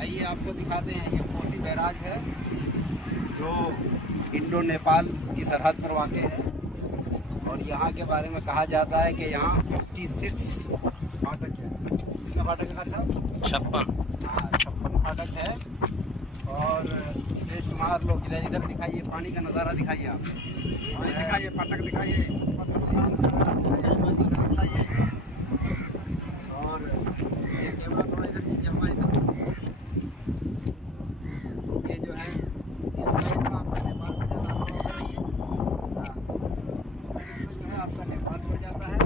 आइए आपको दिखाते हैं। ये कोसी बैराज है जो इंडो नेपाल की सरहद पर वाक़ है। और यहाँ के बारे में कहा जाता है कि यहाँ 56 फाटक है। कितने फाटक है खान साहब? 56। हाँ, 56 फाटक है। और बेशुमार लोग इधर दिखाइए, पानी का नज़ारा दिखाइए आप। दिखाइए, फाटक दिखाइए, और ये कैमरा थोड़ा इधर कीजिए, हमारी तरफ। ये जो है इस साइड में आपका नेपाल पड़ जाता है। उधर आइए। हाँ, जो है आपका नेपाल पड़ जाता है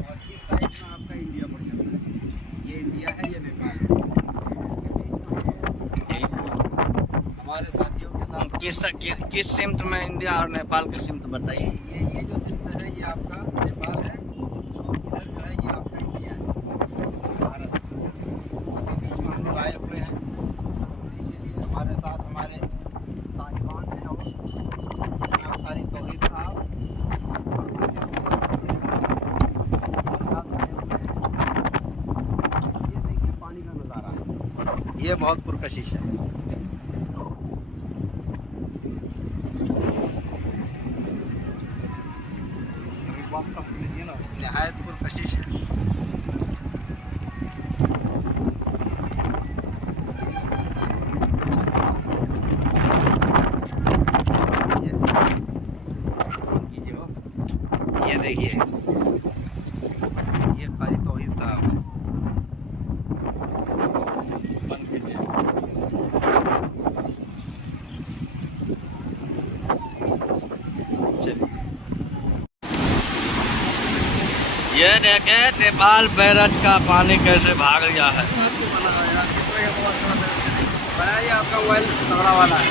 और इस साइड में आपका इंडिया पड़ जाता है। ये इंडिया है, ये नेपाल है। हमारे साथियों के साथ किस सिमत में इंडिया और नेपाल की सिमत बताइए। ये जो सिमत है ये आपका नेपाल है और इधर जो है ये आपका इंडिया है, भारत। उसके बीच में हम लोग आए हुए हैं। हमारे साथ हमारे साहिबान हैं और कारी तौहीद साहब। ये देखिए पानी का नज़ारा, ये बहुत पुरकशिश है। नहायत पुरकशिश है। ये देखिए, ये कारी तौहीद साहब है। चलिए, ये देखे नेपाल बैराज का पानी कैसे भाग गया है। बनाइए, आपका मोबाइल तगड़ा वाला है।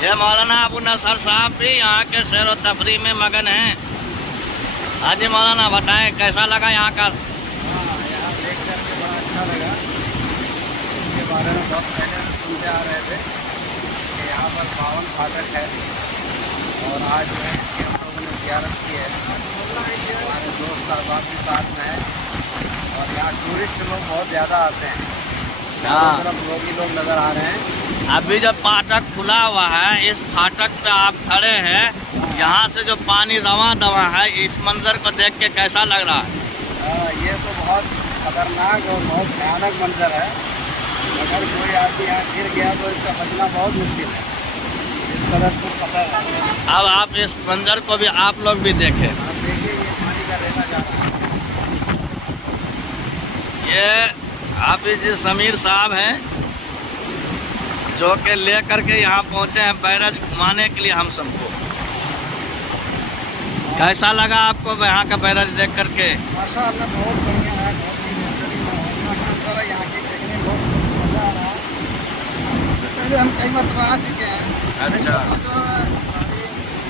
ये मौलाना अबू नसर साहब भी यहाँ के सैर व तफरी में मगन हैं। हाजी मौलाना बताएं कैसा लगा यहाँ का। यहाँ देख करके बड़ा अच्छा लगा। इसके बारे में बहुत पहले सुनते आ रहे थे कि यहाँ पर 52 फाटक है और आज जो है इसकी हम लोगों ने ज़ियारत की है। हमारे दोस्त अहबाब भी साथ में है और यहाँ टूरिस्ट लोग बहुत ज़्यादा आते हैं। चारों तरफ लोग ही लोग नज़र आ रहे हैं। अभी जब फाटक खुला हुआ है, इस फाटक पे आप खड़े हैं, यहाँ से जो पानी रवा दवा है, इस मंजर को देख के कैसा लग रहा है? ये तो बहुत खतरनाक और बहुत भयानक मंजर है। अगर कोई आदमी यहाँ गिर गया तो इसका बचना बहुत मुश्किल है। इस कदर को खतर है। अब आप इस मंजर को भी आप लोग भी देखें। आप देखिए, ये पानी का रेला जा रहा है। ये हाफिज जी समीर साहब हैं जो कि ले करके यहाँ पहुँचे हैं बैराज घुमाने के लिए हम सबको। कैसा लगा आपको यहाँ का बैराज देख करके? माशाअल्लाह बहुत बढ़िया है, बहुत ही बेहतरीन मंजर है। यहाँ के देखने में बहुत मज़ा आ रहा है। पहले हम कई मरतबा आ चुके हैं। अच्छा। तो जो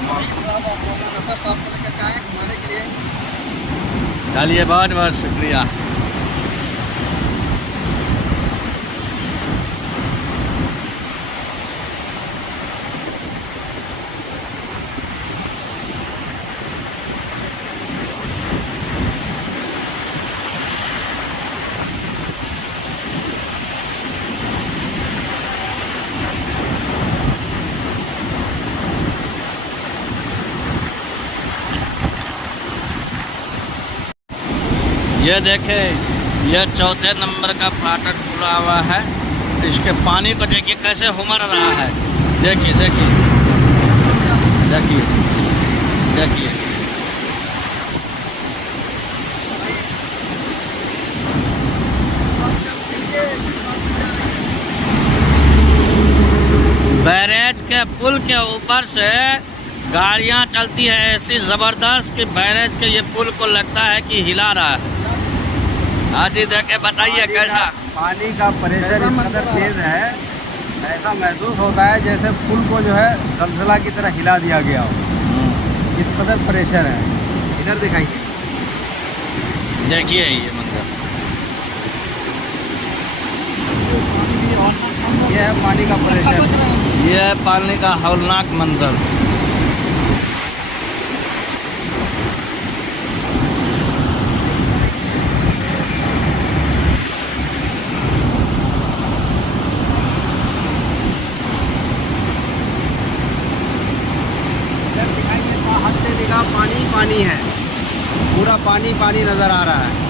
तौहीद साहब और मौलाना नसर साहब को लेकर के आए घुमाने के लिए। चलिए, बहुत बहुत शुक्रिया। ये देखें, ये चौथे नंबर का फाटक खुला हुआ है। इसके पानी को देखिए कैसे उमड़ रहा है। देखिए देखिए देखिए देखिए। बैरेज के पुल के ऊपर से गाड़ियां चलती है ऐसी ज़बरदस्त कि बैरेज के ये पुल को लगता है कि हिला रहा है। हाँ जी, देखे बताइए कैसा। पानी का प्रेशर इस कदर तेज है, ऐसा महसूस होता है जैसे पुल को जो है जलजला की तरह हिला दिया गया हो। इस कदर प्रेशर है। इधर दिखाइए, देखिए ये मंजर। ये है पानी का प्रेशर। ये है पानी का हौलनाक मंजर। पूरा पानी पानी है, पूरा पानी पानी नज़र आ रहा है।